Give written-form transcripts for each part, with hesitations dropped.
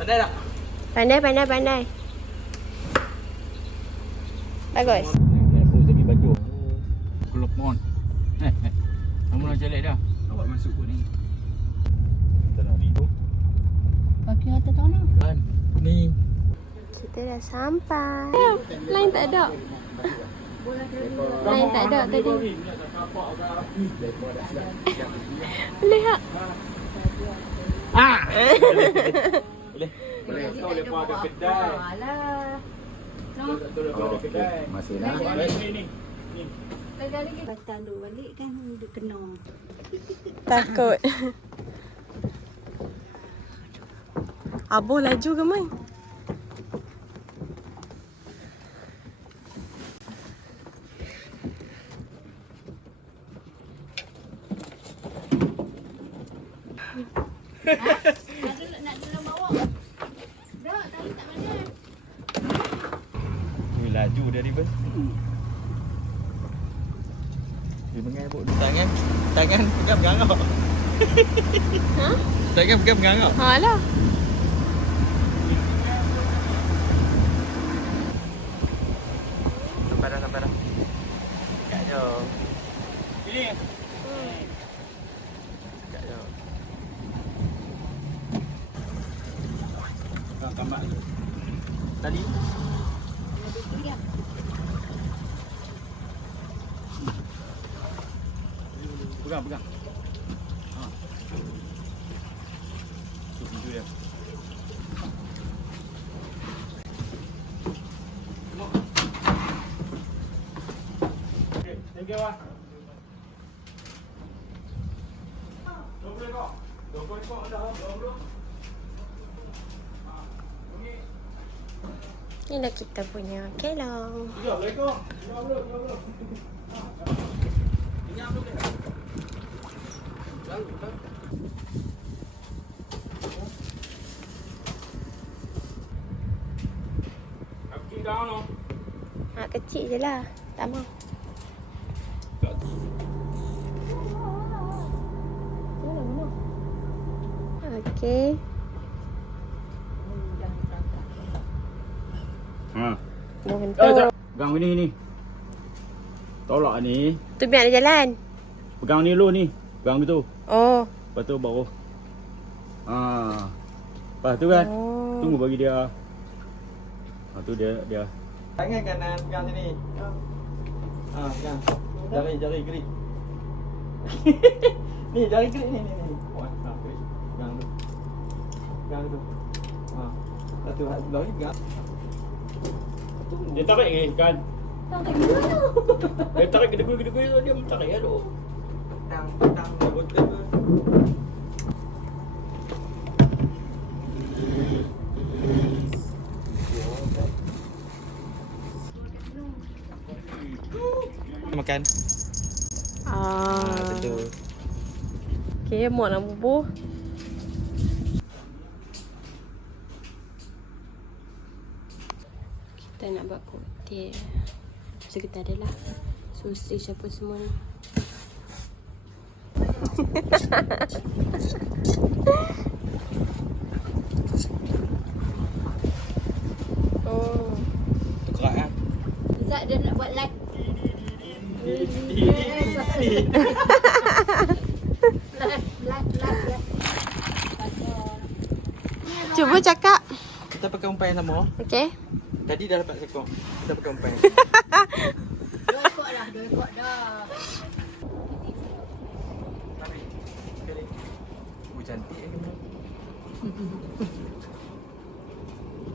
Pandai tak? Pandai. Bagus. Aku segi baju. Kelop mon. Kamu nak celek dah. Awak masuk kot ni. Tanah ni tu. Kaki atas tanah. Kan. Ni. Kita dah sampai. Lain tak ada. Lain tak ada tadi. Boleh tak? Ah. Boleh. Kau lepas ada kedai. Alah. Masih nak. Ni. Patah dulu balik kan dia kena. Takut. Aboh laju ke man? Nak tolong bawa. Dah, tadi tak mana. Ni laju dia ni bes. Dia mengebuk tangan pegang garang. Ha? Tangan pegang garang. Ha lah. Sampai dah. Dekat je. Sini. Dekat je. Tambah. Tadi. Pegang. Ha. Tu pintu dia. Okey, thank you ah. 20 ekor. 20 ekor dah 20. Inilah kita punya kelong. 30 ekor. 50. Ini apa dia? Kaki down no. Kecil je lah. Tak mau. Okey. Ha. Bentuk. Pegang ni. Tolak ni. Tu biar dia jalan. Pegang ni dulu ni. Pegang tu. Oh. Lepas tu baru. Ha. Lepas tu kan. Oh. Tunggu bagi dia. Ha tu dia. Tangan kanan pegang sini. Ha, pegang. Jari kiri. Ni jari kiri ni. Ha, kiri. Pegang tu. Ha. Lepas tu lagi pegang. Dia tarik ni kan. Tarik gimana? Dia tarik kedekui tu dia tarik aduh. Pedang botol tu. Makan. Betul. Okey, muat nak bubuh. Kita nak buat koktel. So kita adalah sosis apa semua ni. Oh. Tu kerak kan. Zat dia nak buat live. Cuba cakap. Kita pakai umpan yang sama. Okey. Tadi dah dapat sekor. Kita pakai umpan. 2 ekor dah. Cantik ni.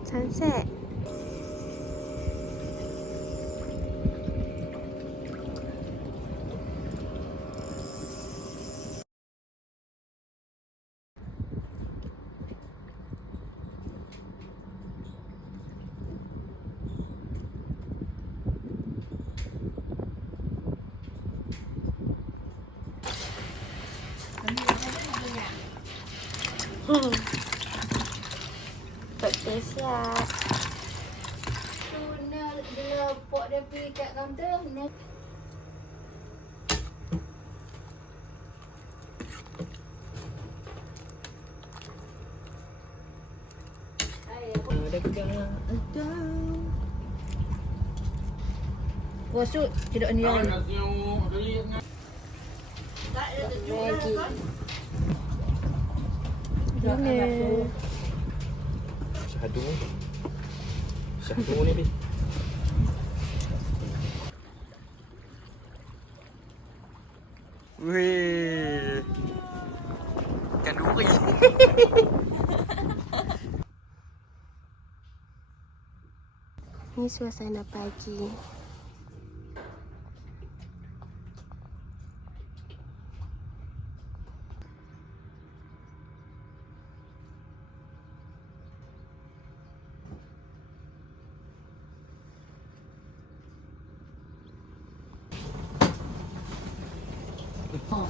Sunset. Koktel siap. Tuna dia pok dia pergi kat kaunter. Kosut tidak ni. Maggi. Dinner. Syahdu ni bi. Weh. Kanduri. Ini suasana pagi.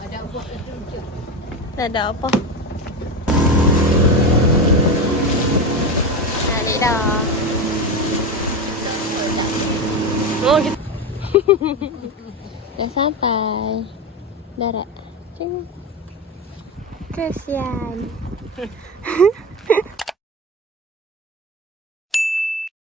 Ada buat itu je. Dah ada apa? Dah dah. Oh gitu. Dah sampai. Darat. Kesian.